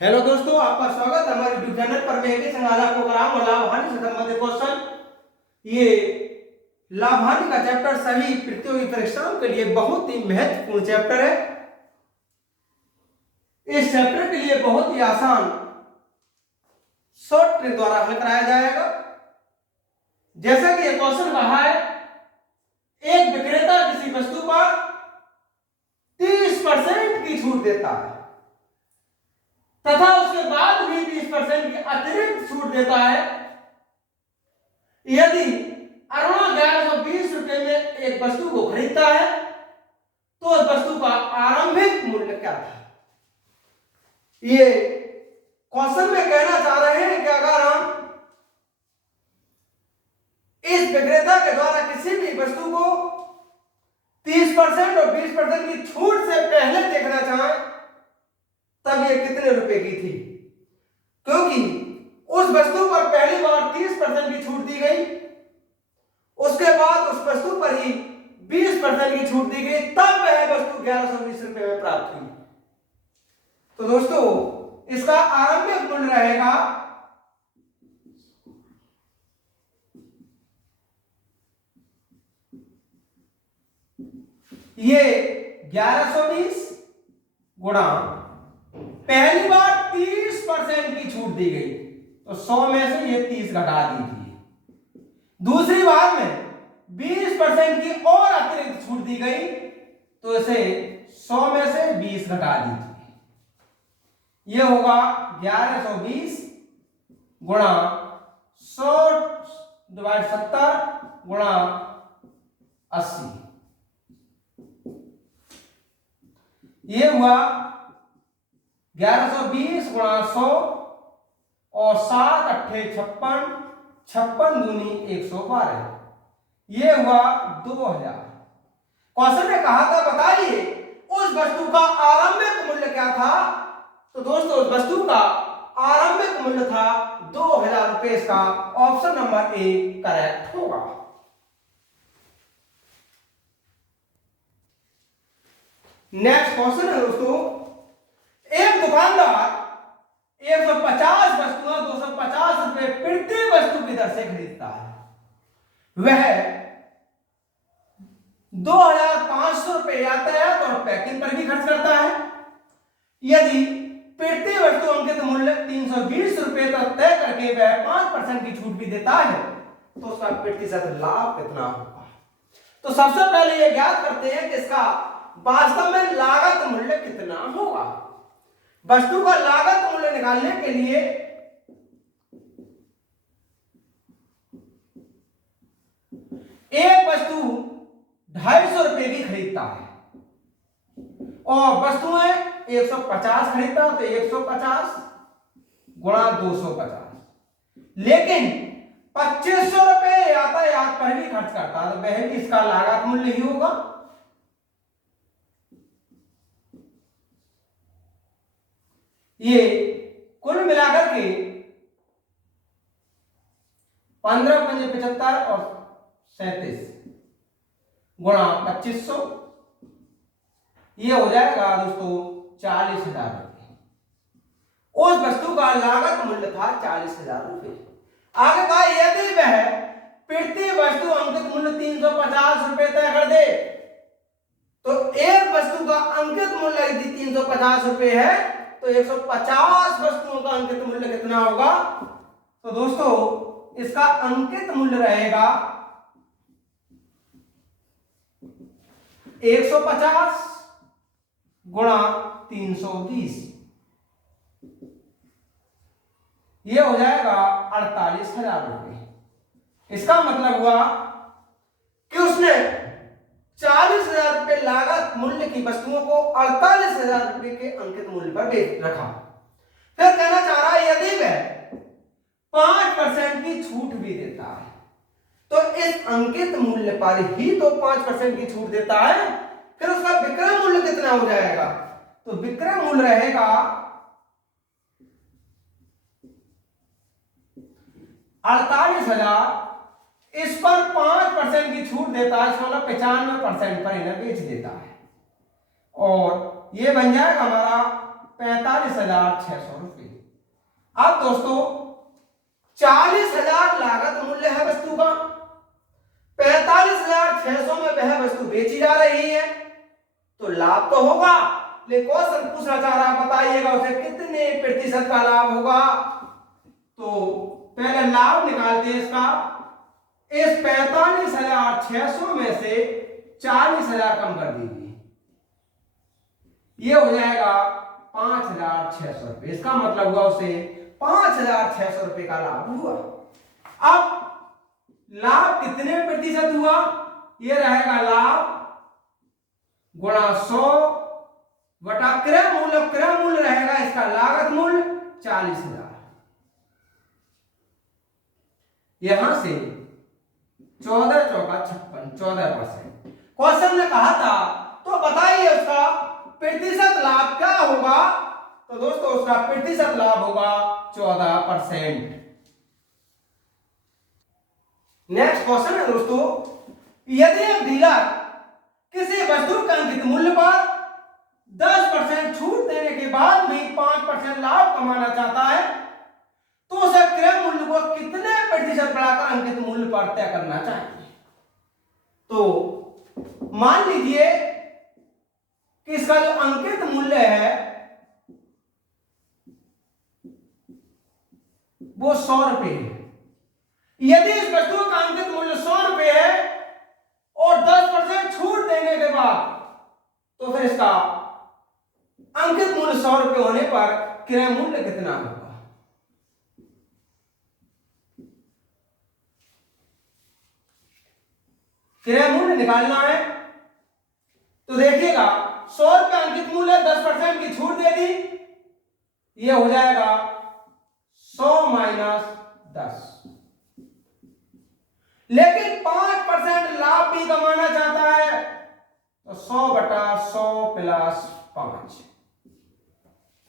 Hello दोस्तों, आपका स्वागत है हमारे यूट्यूब चैनल पर। मैं के संग आपको कराऊंगा लाभ हानि से संबंधित क्वेश्चन। ये लाभ हानि का चैप्टर सभी प्रतियोगी परीक्षाओं के लिए बहुत ही महत्वपूर्ण चैप्टर है। इस चैप्टर के लिए बहुत ही आसान शॉर्ट ट्रिक द्वारा हल कराया जाएगा। जैसा कि ये क्वेश्चन रहा है, एक विक्रेता किसी वस्तु पर 30% की छूट देता है तथा उसके बाद भी 20% की अतिरिक्त छूट देता है। यदि अरुणा 1120 रुपए में एक वस्तु को खरीदता है तो उस वस्तु का आरंभिक मूल्य क्या था? ये क्वेश्चन में कहना चाह रहे हैं कि अगर हम इस विक्रेता के द्वारा किसी भी वस्तु को 30% और 20% की छूट से पहले देखना चाहें तब ये कितने रुपए की थी, क्योंकि उस वस्तु पर पहली बार 30% की छूट दी गई, उसके बाद उस वस्तु पर ही 20% की छूट दी गई, तब वह वस्तु 1120 रुपए में प्राप्त हुई। तो दोस्तों, इसका आरंभिक मूल्य रहेगा ये 1120 गुणा पहली बार 30% की छूट दी गई तो 100 में से ये 30 घटा दीजिए। दूसरी बार में 20% की और अतिरिक्त छूट दी गई तो इसे 100 में से 20 घटा दीजिए। ये होगा 1120 गुणा 100 डिवाइड 70 गुणा 80। ये हुआ 1120 गुणा 100 और 7 अट्ठे 56, 56 दूनी 112। ये हुआ 2000। क्वेश्चन ने कहा था बताइए उस वस्तु का आरंभिक मूल्य क्या था। तो दोस्तों, उस वस्तु का आरंभिक मूल्य था 2000 रुपए। इसका ऑप्शन नंबर ए करेक्ट होगा। नेक्स्ट क्वेश्चन है दोस्तों, एक दुकानदार 150 वस्तुएं 250 रुपए प्रति वस्तु की दर से खरीदता है। वह 2500 रुपए यातायात और पैकिंग पर भी खर्च करता है। यदि प्रति वस्तु अंकित मूल्य 320 रुपए तक तय करके वह 5% की छूट भी देता है तो उसका प्रतिशत लाभ कितना होगा? तो सबसे पहले यह ज्ञात करते हैं कि इसका वास्तव में लागत मूल्य कितना होगा। वस्तु का लागत मूल्य निकालने के लिए एक वस्तु 250 रुपए की खरीदता है और वस्तुएं 150 खरीदता है तो 150 गुणा 250, लेकिन 2500 रुपए यातायात पर भी खर्च करता है तो वह भी इसका लागत मूल्य ही होगा। ये कुल मिलाकर के 15 पंजे 75 और 37 गुणा 2500, ये हो जाएगा दोस्तों 40,000 रुपए। उस वस्तु का लागत मूल्य था 40,000 रुपए। आगे कहा यदि वह प्रति वस्तु अंकित मूल्य 350 रुपए तय कर दे तो एक वस्तु का अंकित मूल्य यदि 350 रुपए है तो 150 वस्तुओं का अंकित मूल्य कितना होगा? तो दोस्तों, इसका अंकित मूल्य रहेगा 150 गुणा 320, यह हो जाएगा 48,000 रुपए। इसका मतलब हुआ कि उसने 40,000 रुपए लागत मूल्य की वस्तुओं को 48,000 रुपए के अंकित मूल्य पर बेच रखा। फिर कहना चाह रहा है यदि वह 5% की छूट भी देता है तो इस अंकित मूल्य पर ही तो 5% की छूट देता है, फिर उसका विक्रय मूल्य कितना हो जाएगा? तो विक्रय मूल्य रहेगा 48,000। इस पर 5% की छूट देता है, इसका मतलब 95% पर इन्हें बेच देता है और ये बन जाएगा हमारा 45,600 रुपये। अब दोस्तों 40,000 लागत मूल्य है वस्तु का, 45,600 में वह वस्तु बेची जा रही है, तो लाभ तो होगा, लेकिन क्वेश्चन पूछना चाह रहा, बताइएगा उसे कितने प्रतिशत का लाभ होगा। तो पहले लाभ निकालते हैं इसका। इस 45,600 में से 40,000 कम कर दीजिए, ये हो जाएगा 5,600 रुपये। इसका मतलब हुआ उसे 5,600 रुपये का लाभ हुआ। अब लाभ कितने प्रतिशत हुआ, ये रहेगा लाभ गुणा 100 बटा क्रय मूल्य। क्रय मूल्य रहेगा इसका लागत मूल्य 40,000। यहां से 14 चौका 56, 14%। क्वेश्चन ने कहा था तो बताइए उसका प्रतिशत लाभ क्या होगा। तो दोस्तों उसका प्रतिशत लाभ होगा 14%। नेक्स्ट क्वेश्चन है दोस्तों, यदि एक डीलर किसी वस्तु के अंकित मूल्य पर 10% छूट देने के बाद भी 5% लाभ कमाना चाहता है, तो उसे क्रय मूल्य को कितने प्रतिशत बढ़ाकर अंकित मूल्य पर तय करना चाहिए। तो मान लीजिए कि इसका जो अंकित मूल्य है वो 100 रुपये है। यदि इस वस्तु का अंकित मूल्य 100 रुपये है और 10% छूट देने के बाद, तो फिर इसका अंकित मूल्य 100 रुपये होने पर क्रय मूल्य कितना होगा। क्रय मूल्य निकालना है तो देखिएगा 100 रुपये अंकित मूल्य, 10% की छूट दे दी, ये हो जाएगा 100 माइनस 10। लेकिन 5% लाभ भी कमाना चाहता है, तो 100 बटा 100 प्लस 5,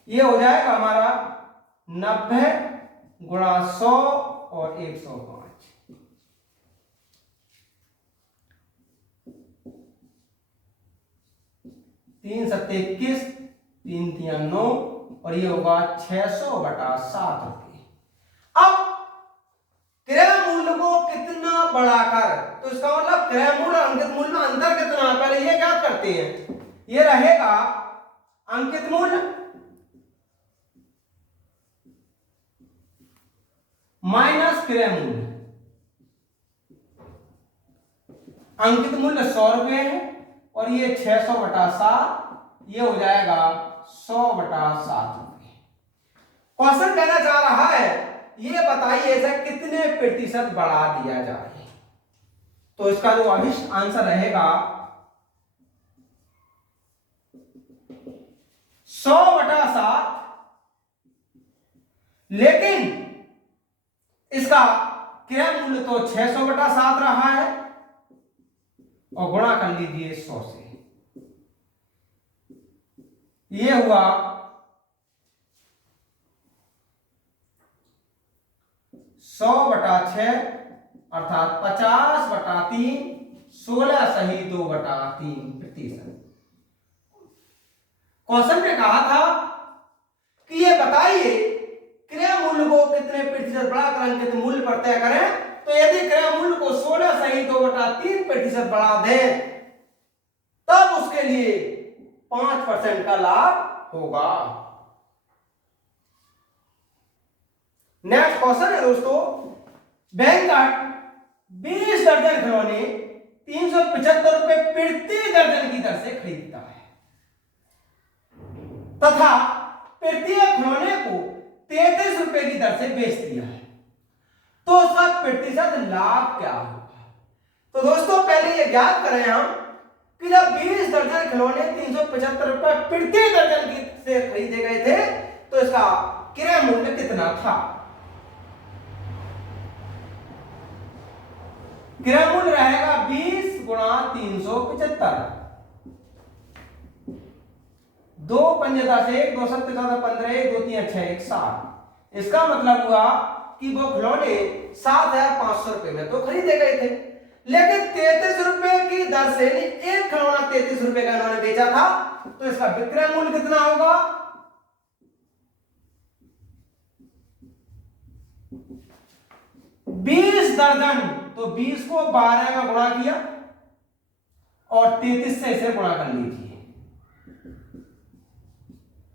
ये हो जाएगा हमारा 90 गुणा 100 और 105। 3 सत्ते 21, 3 तिया 9 और ये होगा 600 बटा 7 रुपये। अब क्रय मूल्य को कितना बढ़ाकर, तो इसका मतलब क्रय मूल्य अंकित मूल्य में अंतर कितना है, पहले ये ज्ञात करते हैं। ये रहेगा अंकित मूल्य माइनस क्रय मूल्य। अंकित मूल्य 100 रुपये है और ये 600 बटा 7, ये हो जाएगा 100 बटा 7 रुपये। क्वेश्चन कहना चाह रहा है ये बताइए इसे कितने प्रतिशत बढ़ा दिया जाए। तो इसका जो अभिष्ट आंसर रहेगा 100 बटा 7, लेकिन इसका क्रय मूल्य तो 600 बटा 7 रहा है और गुणा कर लीजिए 100 से, ये हुआ 100 बटा 6 अर्थात 50 बटा 3, 16 सही 2 बटा 3 प्रतिशत। क्वेश्चन ने कहा था कि ये बताइए क्रय मूल्य को कितने प्रतिशत बढ़ाकर अंकित मूल्य पर तय करें। तो यदि क्रय मूल्य को 16 सही 2 बटा 3 प्रतिशत बढ़ा दें, तब उसके लिए 5% का लाभ होगा। नेक्स्ट क्वेश्चन है दोस्तों, बैंकर 20 दर्जन खिलौने 375 रुपए प्रति दर्जन की दर से खरीदता है तथा प्रत्येक खिलौने को 33 रुपए की दर से बेच दिया है, तो उसका प्रतिशत लाभ क्या होगा। तो दोस्तों पहले ये ज्ञात करें हम कि जब 20 दर्जन खिलौने 375 रुपए प्रति दर्जन की से खरीदे गए थे, तो इसका क्रय मूल्य कितना था। क्रय मूल्य रहेगा 20 गुणा 375, 2 पंजे 10, 1 2 7 14 15, 1 2 3 6 1 7। इसका मतलब हुआ कि वो खिलौने 7,500 रुपए में तो खरीदे गए थे, लेकिन 33 रुपए की दर से एक खिलौना 33 रुपए का इन्होंने बेचा था, तो इसका विक्रय मूल्य कितना होगा 20 दर्जन, तो 20 को 12 में गुणा किया और 33 से इसे गुणा कर लीजिए।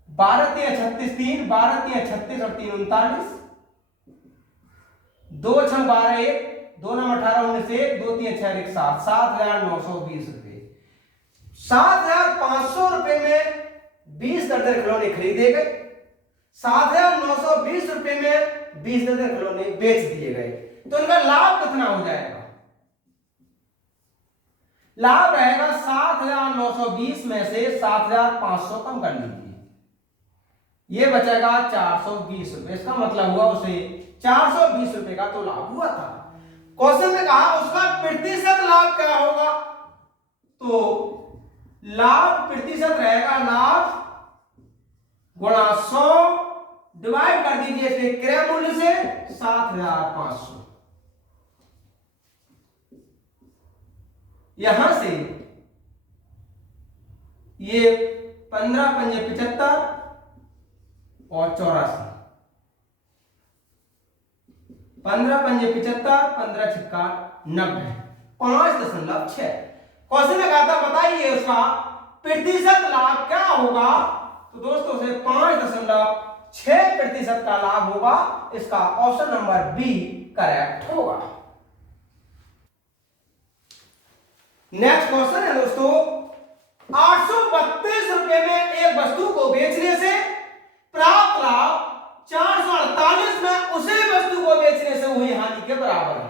12 3 36 3, 12 3 36 और 3 39, 2 6 12 1, 2 9 18 19 1, 2 3 6 1 7, 7,920 रुपए। 7,500 रुपए में 20 दर्जन खिलौने खरीदे गए, 7,920 रुपए में 20 दर्जन खिलौने बेच दिए गए। तो इनका लाभ कितना हो जाएगा? लाभ रहेगा 7,920 में से 7,500 कम कर लीजिए, ये बचेगा 420 रुपए। इसका मतलब हुआ उसे 420 रुपए का तो लाभ हुआ था। क्वेश्चन में कहा उसका प्रतिशत लाभ क्या होगा, तो लाभ प्रतिशत रहेगा लाभ गुणा 100, डिवाइड कर दीजिए इसे क्रय मूल्य से 7,500। यहां से ये 15 पंजे 75 और 84, 15 पंजे 75, 15 छिक्का 90, 5.6। क्वेश्चन में कहा था बताइए उसका प्रतिशत लाभ क्या होगा, तो दोस्तों से 5.6% का लाभ होगा। इसका ऑप्शन नंबर बी करेक्ट होगा। नेक्स्ट क्वेश्चन है दोस्तों, 832 रुपए में एक वस्तु को बेचने से प्राप्त लाभ 448 में उसे वस्तु को बेचने से हुई हानि के बराबर है।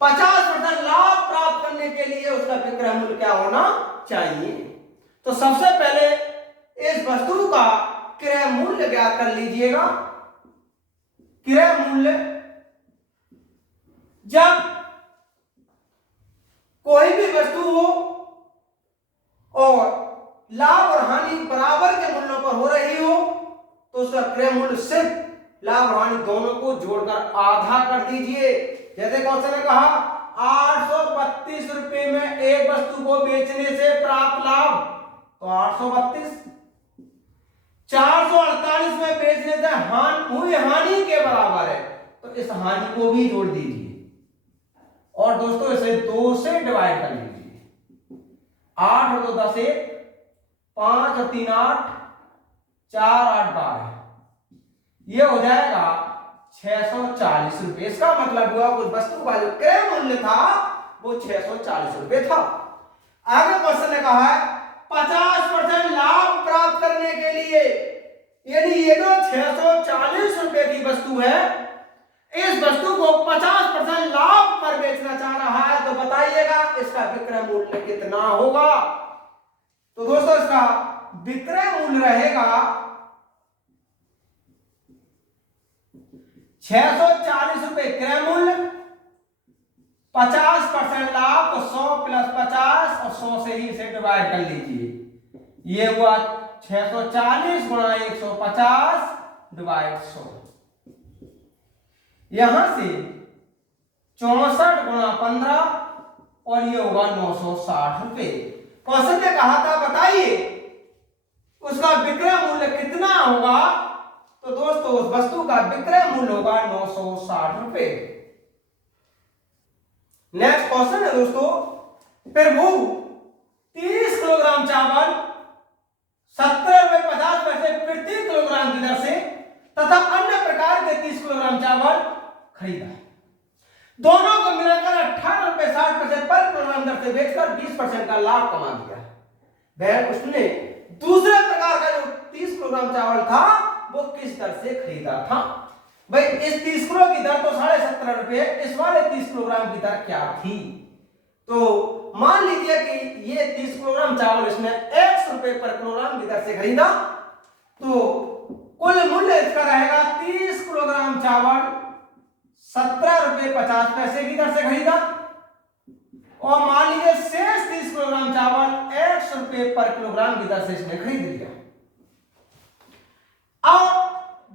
50% लाभ प्राप्त करने के लिए उसका विक्रय मूल्य क्या होना चाहिए। तो सबसे पहले इस वस्तु का क्रय मूल्य ज्ञात कर लीजिएगा। क्रय मूल्य, जब कोई भी वस्तु हो और लाभ और हानि बराबर के मूल्यों पर हो रही हो तो उसका क्रय मूल्य सिर्फ लाभ और हानि दोनों को जोड़कर आधा कर दीजिए। जैसे क्वेश्चन ने कहा 832 रुपए में एक वस्तु को बेचने से प्राप्त लाभ, तो 832, 448 में बेचने से हुई हानि के बराबर है, तो इस हानि को भी जोड़ दीजिए और दोस्तों इसे 2 से डिवाइड कर लीजिए। 8 और 2 10 1, 5 और 3 8, 4 8 12, ये हो जाएगा 640 रुपए। इसका मतलब हुआ उस वस्तु का जो क्रय मूल्य था वो 640 रुपए था। आगे क्वेश्चन ने कहा है 50% लाभ प्राप्त करने के लिए, यानी ये जो 640 रुपए की वस्तु है इस वस्तु को 50% लाभ पर बेचना चाह रहा है, तो बताइएगा इसका विक्रय मूल्य कितना होगा। तो दोस्तों इसका विक्रय मूल्य रहेगा 640 रुपए क्रय मूल्य, 50% लाभ, तो 100 + 50 और 100 से ही इसे डिवाइड कर लीजिए। ये हुआ 640 गुणा 150 डिवाइड 100। यहां से 64 गुणा 15 और ये होगा 960 रुपए। क्वेश्चन ने कहा था बताइए उसका विक्रय मूल्य कितना होगा, तो दोस्तों उस वस्तु का विक्रय मूल्य होगा 960 रुपए। नेक्स्ट क्वेश्चन है दोस्तों, प्रभु 30 किलोग्राम चावल 17.50 रुपए प्रति किलोग्राम की दर से तथा अन्य प्रकार के 30 किलोग्राम चावल खरीदा। दोनों को मिलाकर 18.60 पर किलोग्राम दर से बेचकर 20% का लाभ कमा दिया। वह उसने दूसरे प्रकार का जो 30 किलोग्राम चावल था वो किस दर से खरीदा था। भाई इस 30 किलो की दर तो 17.5 रुपए, इस वाले 30 किलोग्राम की दर क्या थी। तो मान लीजिए कि ये 30 किलोग्राम चावल इसने 100 रुपए पर किलोग्राम की दर से खरीदा, तो कुल मूल्य इसका रहेगा 30 किलोग्राम चावल 17 रुपए 50 पैसे की दर से खरीदा और मान लीजिए शेष 30 किलोग्राम चावल 100 रुपए पर किलोग्राम की दर से इसने खरीद लिया। अब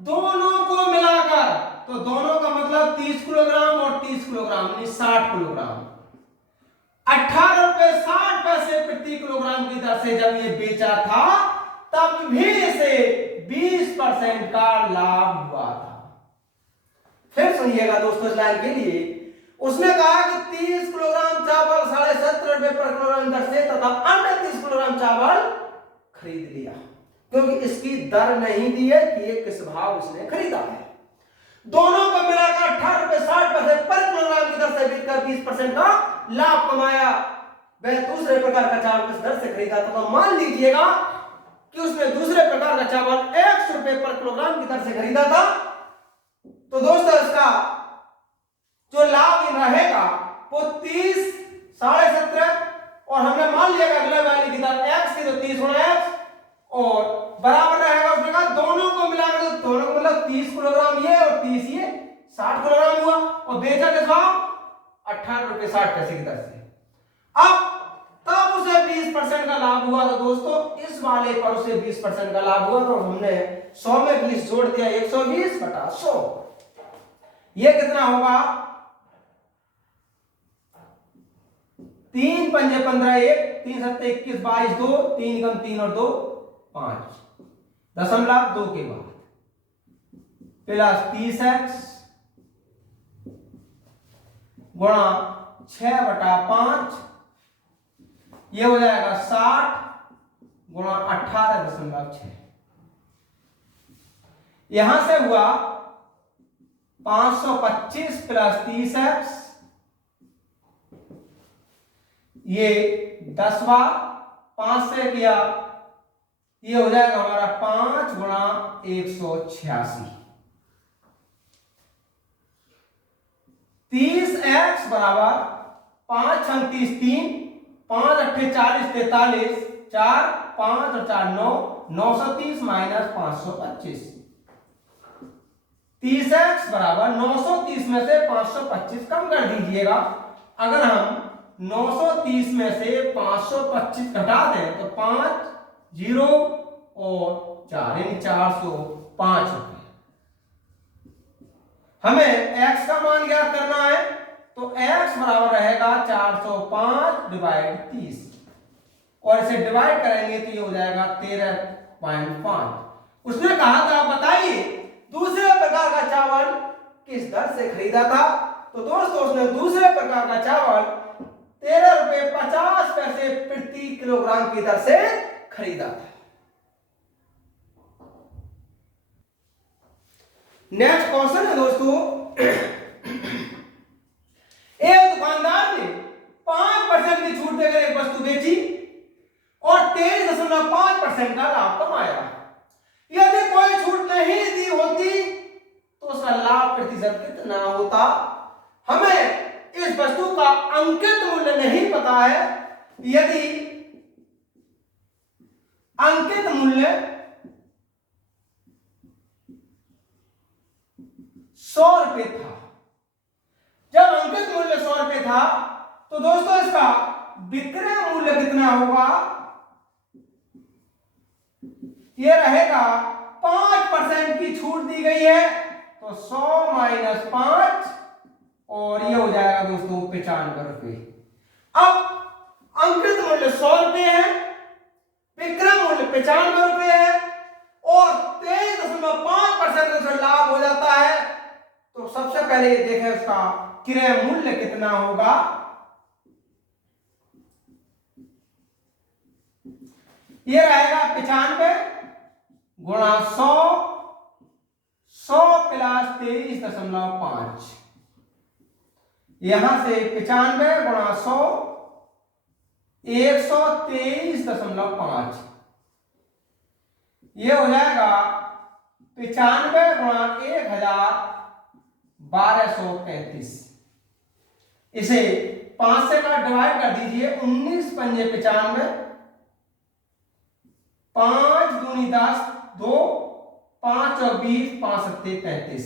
दोनों को मिलाकर, तो दोनों का मतलब 30 किलोग्राम और 30 किलोग्राम यानी 60 किलोग्राम 18 रुपए 60 पैसे प्रति किलोग्राम की दर से जब ये बेचा था तब भी इसे 20% का लाभ हुआ था। सुनिएगा दोस्तों इस लाइन के लिए। उसने कहा कि 30 किलोग्राम चावल 17.5 रुपए पर किलोग्राम दर से तथा अन्य 30 किलोग्राम चावल खरीद लिया, क्योंकि इसकी दर नहीं दी है कि ये किस भाव इसने खरीदा है। दोनों को मिलाकर 18 रुपए 60 पैसे पर किलोग्राम की दर से बेचकर 20% का लाभ कमाया। वह दूसरे प्रकार का चावल किस दर से खरीदा था? तो मान लीजिएगा कि उसने दूसरे प्रकार का चावल 100 रुपए पर किलोग्राम की दर से खरीदा था, तो दोस्तों इसका जो लाभ रहेगा वो 30 17.5 और हमने मान लिया अगले वाले की दर x की, तो 30 गुणा x और बराबर रहेगा। उसने कहा दोनों को मिलाकर, तो दोनों को मतलब 30 किलोग्राम ये और 30 ये 60 किलोग्राम हुआ और बेचा किस भाव? 18 रुपए 60 पैसे की दर से। अब तब उसे 20% का लाभ हुआ। तो दोस्तों इस वाले पर उसे 20% का लाभ हुआ, तो हमने 100 में 20 जोड़ दिया, 120 बटा 100। ये कितना होगा? 3 पंजे 15 1 3 सत्ते 21 22 2 3 कम 3 और 2 5 दशमलव 2 के बाद प्लस 30x गुणा 6 बटा 5, ये हो जाएगा 60 गुणा 18.6। यहां से हुआ 525 प्लस 30x, ये 10 बार 5 से किया, ये हो जाएगा हमारा 5 गुणा 186। 30x बराबर 5 छंग 30 3 5 अट्ठे 40 43 4 5 और 4 9 930 माइनस 525। 30x बराबर 930 में से 525 कम कर दीजिएगा। अगर हम 930 में से 525 घटा दें तो 5 0 और 4 यानी 405 रुपए। हमें x का मान ज्ञात करना है, तो x बराबर रहेगा 405 डिवाइड 30 और इसे डिवाइड करेंगे तो ये हो जाएगा 13.5। उसने कहा था बताइए दूसरे प्रकार का चावल किस दर से खरीदा था? तो दोस्तों उसने दूसरे प्रकार का चावल 13 रुपए 50 पैसे प्रति किलोग्राम की दर से खरीदा था। नेक्स्ट क्वेश्चन है दोस्तों, एक दुकानदार ने 5% की छूट देकर एक वस्तु बेची और 23.5% का लाभ कमाया। यदि कोई छूट नहीं दी होती तो उसका लाभ प्रतिशत कितना होता? हमें इस वस्तु का अंकित मूल्य नहीं पता है। यदि अंकित मूल्य 100 रुपए था, जब अंकित मूल्य 100 रुपए था तो दोस्तों इसका विक्रय मूल्य कितना होगा? ये रहेगा 5% की छूट दी गई है तो 100 माइनस 5 और ये हो जाएगा दोस्तों 95 रुपए। अब अंकित मूल्य 100 रुपए है, विक्रय मूल्य 95 रुपए है और 23.5% से लाभ हो जाता है। तो सबसे पहले ये देखें उसका क्रय मूल्य कितना होगा। ये रहेगा 95 गुणा 100 प्लस 23.5। यहां से 95 गुणा 100 123.5, ये हो जाएगा 95 गुणा 1235। इसे 5 से का डिवाइड कर दीजिए, 19 पंजे 95, 5 दूनी 10 2 5 और 20 5 सत्ते 35,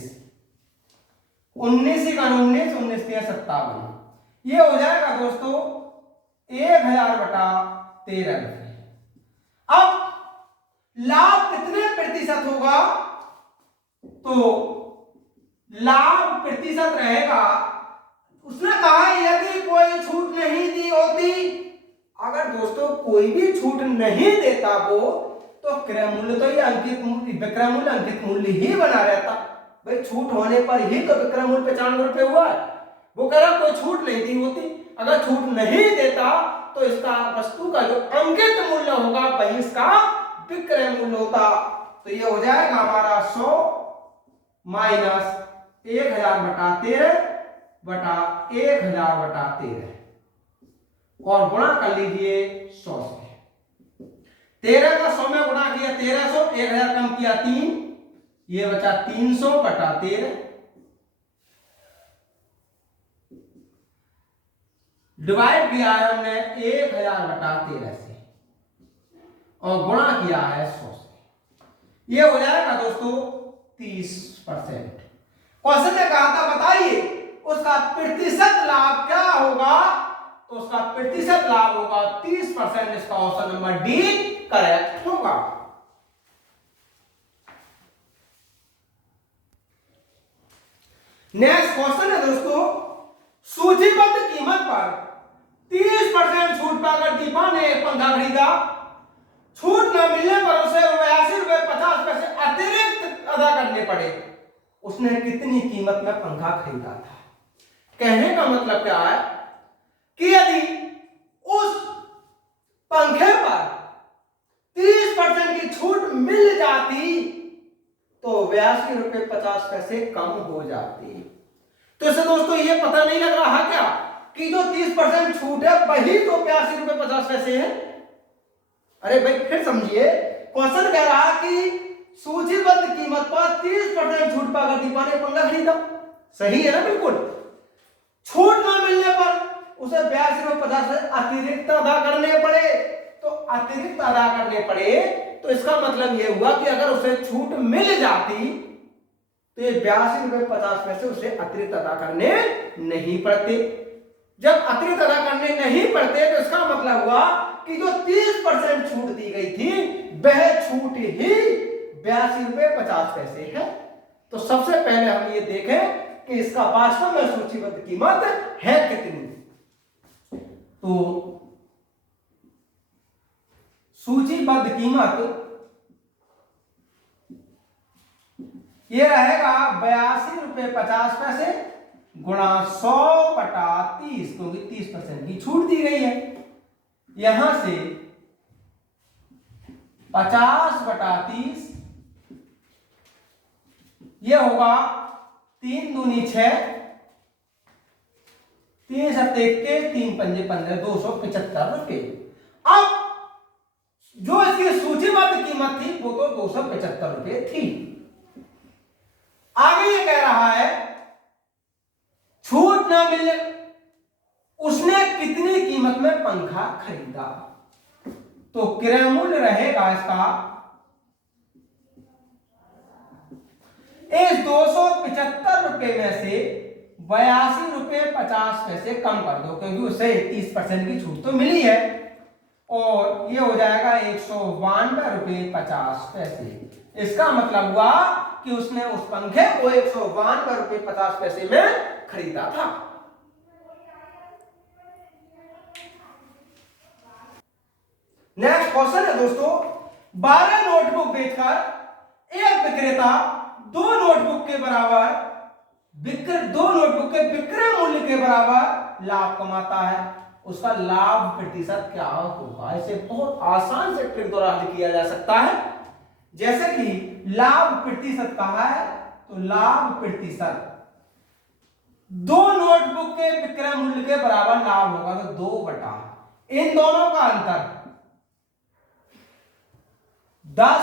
19 का 19 19 57। ये हो जाएगा दोस्तों 1000 बटा 13 रुपए। अब लाभ कितने प्रतिशत होगा? तो लाभ प्रतिशत रहेगा, उसने कहा यदि कोई छूट नहीं दी होती। अगर दोस्तों कोई भी छूट नहीं देता वो तो क्रय मूल्य तो ये अंकित मूल्य विक्रय मूल्य अंकित मूल्य ही बना रहता। भाई छूट होने पर ही तो विक्रय मूल्य 95 रुपए हुआ है। वो कह रहा कोई छूट नहीं दी होती, अगर छूट नहीं देता तो इसका वस्तु का जो अंकित मूल्य होगा वही इसका विक्रय मूल्य होता। तो ये हो जाएगा हमारा 100 माइनस 1000 बटा 13 बटा 1000 बटा 13 और गुणा कर लीजिए 100 से। 13 का 100 में गुणा किया 1300, 1000 कम किया 3, ये बचा 300 बटा 13 डिवाइड किया है हमने 1000 बटा 13 से और गुणा किया है 100 से। ये हो जाएगा दोस्तों 30%। क्वेश्चन ने कहा था बताइए उसका प्रतिशत लाभ क्या होगा, तो उसका प्रतिशत लाभ होगा 30%। इसका ऑप्शन नंबर डी करेक्ट होगा। नेक्स्ट क्वेश्चन है दोस्तों, सूचीबद्ध कीमत पर 30% छूट पाकर दीपा ने एक पंखा खरीदा। छूट न मिलने पर उसे 82 रुपए 50 पैसे अतिरिक्त अदा करने पड़े। उसने कितनी कीमत में पंखा खरीदा था? कहने का मतलब क्या है कि यदि उस पंखे पर 30% की छूट मिल जाती तो 82 रुपए 50 पैसे कम हो जाती। तो इससे दोस्तों ये पता नहीं लग रहा क्या कि जो 30% छूट है वही तो 82 रुपए 50 पैसे है? अरे भाई फिर समझिए, क्वेश्चन कह रहा कि सूचीबद्ध कीमत पर 30% छूट पाकर दीपा ने पंखा खरीदा। सही है ना? बिल्कुल। छूट न मिलने पर उसे 82 रुपए 50 पैसे अतिरिक्त अदा करने पड़े। तो अतिरिक्त अदा करने पड़े तो इसका मतलब यह हुआ कि अगर उसे छूट मिल जाती तो ये 82 रुपए 50 पैसे उसे अतिरिक्त अदा करने नहीं पड़ते। जब अतिरिक्त अदा करने नहीं पड़ते तो इसका मतलब हुआ कि जो 30% छूट दी गई थी वह छूट ही 82 रुपए 50 पैसे है। तो सबसे पहले हम ये देखें कि इसका वास्तव में सूचीबद्ध कीमत है कितनी। तो सूचीबद्ध कीमत ये रहेगा 82 रुपए 50 पैसे गुणा 100 बटा 30, क्योंकि 30% की छूट दी गई है। यहां से 50 बटा 30 ये होगा 3 दूनी 6, 3 सत्ते 21, 3 पंजे 15, 275 रुपए। अब जो इसकी सूचीबद्ध कीमत थी वो तो 275 रुपए थी। आगे ये कह रहा है छूट ना मिलने उसने कितनी कीमत में पंखा खरीदा। तो क्रय मूल्य रहेगा इसका इस 275 रुपए में से 82 रुपए 50 पैसे कम कर दो, क्योंकि उसे 30% की छूट तो मिली है। और ये हो जाएगा 192 रुपए 50 पैसे। इसका मतलब हुआ कि उसने उस पंखे को 192 रुपए 50 पैसे में खरीदा था। नेक्स्ट क्वेश्चन है दोस्तों, 12 नोटबुक बेचकर एक विक्रेता दो नोटबुक के विक्रय मूल्य के बराबर लाभ कमाता है। उसका लाभ प्रतिशत क्या होगा? इसे बहुत आसान से ट्रिक द्वारा हल किया जा सकता है। जैसे कि लाभ प्रतिशत कहा है तो लाभ प्रतिशत दो नोटबुक के विक्रय मूल्य के बराबर लाभ होगा, तो 2 बटा इन दोनों का अंतर 10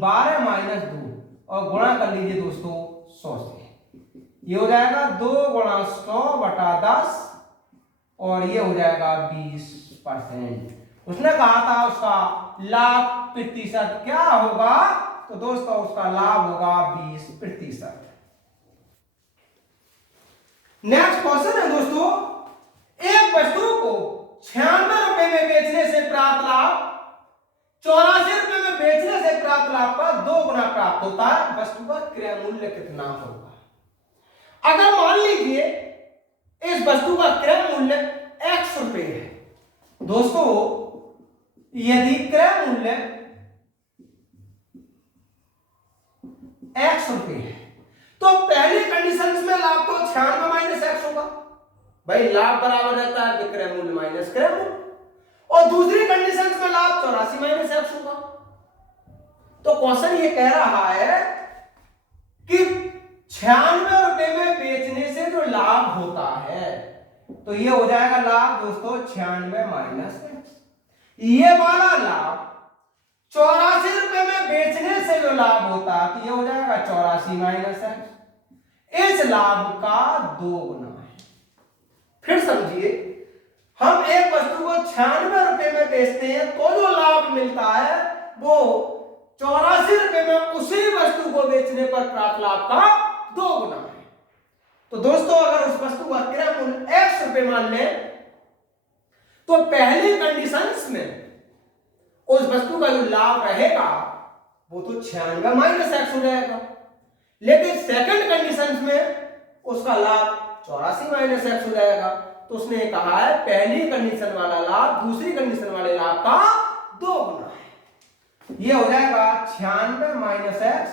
12 माइनस 2 और गुणा कर लीजिए दोस्तों 100 से। ये हो जाएगा 2 गुणा 100 बटा 10 और ये हो जाएगा 20%। उसने कहा था उसका लाभ प्रतिशत क्या होगा, तो दोस्तों उसका लाभ होगा 20%। नेक्स्ट क्वेश्चन है दोस्तों, एक वस्तु को 96 रुपए में बेचने से प्राप्त लाभ 84 रुपए में बेचने से प्राप्त लाभ का 2 गुना प्राप्त होता है। वस्तु का क्रय मूल्य कितना होगा? अगर मान लीजिए इस वस्तु का क्रय मूल्य x रुपए है दोस्तों, यदि क्रय मूल्य x रुपए है तो तो पहली कंडीशन में लाभ तो 96 माइनस एक्स होगा, भाई लाभ बराबर रहता है विक्रय मूल्य माइनस क्रय मूल्य, और दूसरी कंडीशन में लाभ 84 माइनस एक्स होगा। तो क्वेश्चन ये कह रहा है कि 96 रुपए में बेचने से जो लाभ होता है, तो ये हो जाएगा लाभ दोस्तों 96 माइनस एक्स। ये वाला लाभ 84 रुपए में बेचने से जो लाभ होता है, तो ये हो जाएगा 84 माइनस एक्स। इस लाभ का 2 गुना है। फिर समझिए, हम एक वस्तु को 96 रुपए में बेचते हैं तो जो लाभ मिलता है वो 84 रुपए में उसी वस्तु को बेचने पर प्राप्त लाभ का 2 गुना है। तो दोस्तों अगर उस वस्तु का क्रय मूल्य x रुपए मान लें, तो पहली कंडीशंस में उस वस्तु का जो लाभ रहेगा वो तो 96 माइनस एक्स हो जाएगा, लेकिन सेकंड कंडीशंस में उसका लाभ 84 माइनस एक्स हो जाएगा। तो उसने कहा है पहली कंडीशन वाला लाभ दूसरी कंडीशन वाले लाभ का 2 गुना है। ये हो जाएगा 96 माइनस एक्स,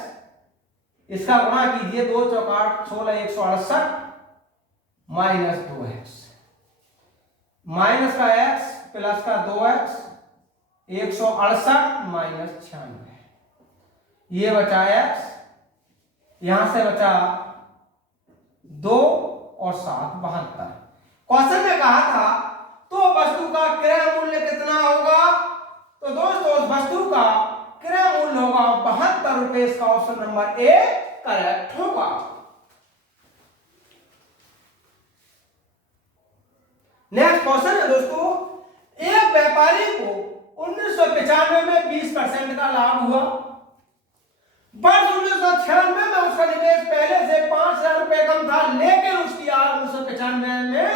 इसका गुणा कीजिए 2 चौक 16 168 माइनस 2x, माइनस का x प्लस का 2x 168 माइनस 96, ये बचा x, यहां से बचा 2 और 7 72। क्वेश्चन में कहा था तो वस्तु का क्रय मूल्य कितना होगा, तो दोस्तों उस वस्तु का क्रय मूल्य होगा 72 रुपए। इसका ऑप्शन नंबर ए करेक्ट होगा। नेक्स्ट क्वेश्चन है दोस्तों, एक व्यापारी को 1995 में 20% का लाभ हुआ, वर्ष 1996 में उसका निवेश पहले से 5,000 रुपए कम था, लेकिन उसकी आय 1995 में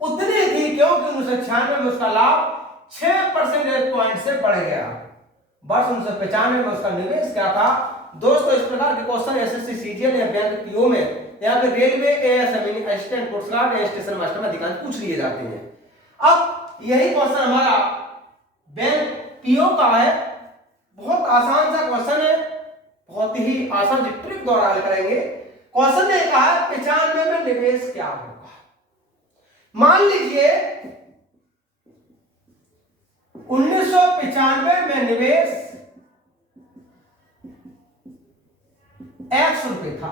उतनी थी क्योंकि 1996 में उसका लाभ 6 परसेंटेज पॉइंट से बढ़ गया। वर्ष 1995 में उसका निवेश क्या था। दोस्तों इस प्रकार के क्वेश्चन एसएससी सीजीएल या बैंक पीओ में या फिर railway ASM assistant coast guard या स्टेशन मास्टर में अधिकांश पूछ लिए जाते हैं। अब यही क्वेश्चन हमारा बैंक पीओ का है, बहुत आसान सा क्वेश्चन है, बहुत ही आसान ट्रिक द्वारा हल करेंगे। क्वेश्चन ने कहा 95 में निवेश क्या होगा। मान लीजिए 1995 में निवेश x रुपए था,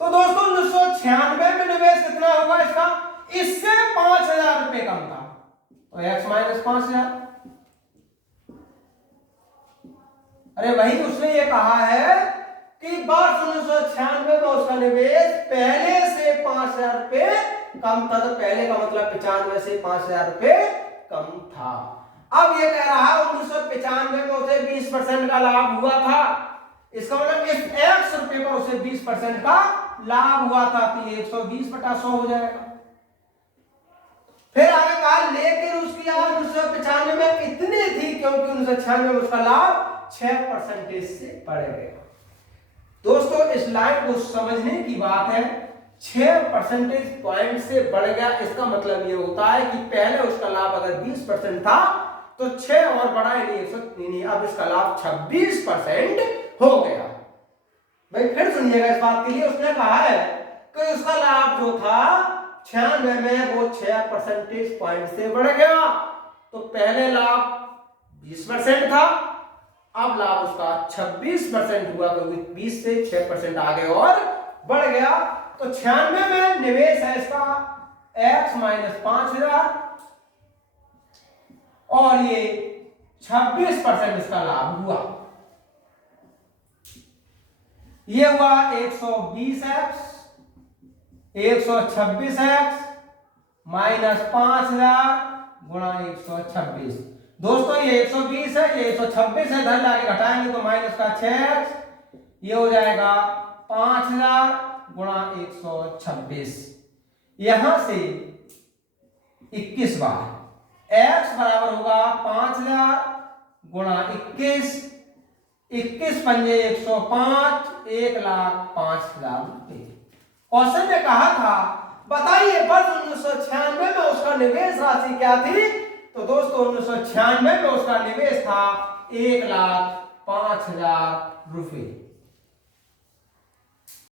तो दोस्तों 1996 में निवेश कितना होगा इसका, इससे 5,000 रुपए कम था, तो x माइनस 5,000। अरे वही उसने ये कहा है कि वर्ष 1996 में उसका निवेश पहले से 5,000 रुपए कम था, तो पहले का मतलब 95 से 5,000 रुपए कम था। अब ये कह रहा है 1995 में उसे 20% का लाभ हुआ था, इसका मतलब इस x रुपए पर उसे 20% का लाभ हुआ था, तो ये 120/100 हो जाएगा। फिर आगे कहा लेकिन उसकी आय 1995 में इतनी थी क्योंकि 1996 में उसका लाभ 6% से बढ़ गया। दोस्तों इस लाइन को समझने की बात है, 6 परसेंटेज पॉइंट से बढ़ गया, इसका मतलब ये होता है कि पहले उसका लाभ अगर 20% था तो 6 और बढ़ाए नहीं 103, अब इसका लाभ 26% हो गया। भाई फिर सुनिएगा इस बात के लिए, उसने कहा है कि उसका लाभ जो था 96 में वो 6 परसेंटेज पॉइंट से बढ़ गया, तो पहले लाभ 20% था, अब लाभ उसका 26% हुआ क्योंकि 20 से 6% आगे और बढ़ गया। तो 96 में निवेश है इसका x माइनस 5,000 और ये 26% इसका लाभ हुआ, ये हुआ 120x 126x माइनस 5,000 गुणा 126। दोस्तों ये 120 है, ये 126 है, धन आगे घटाएंगे तो माइनस का 6x, ये हो जाएगा 5,000 गुणा 126। यहां से 21 बार x बराबर होगा 5,000 गुणा 21, 21 पंजे 105, 1,05,000 रुपए। क्वेश्चन ने कहा था बताइए वर्ष 1996 में उसका निवेश राशि क्या थी, तो दोस्तों 1996 में उसका निवेश था 1,05,000 रुपए।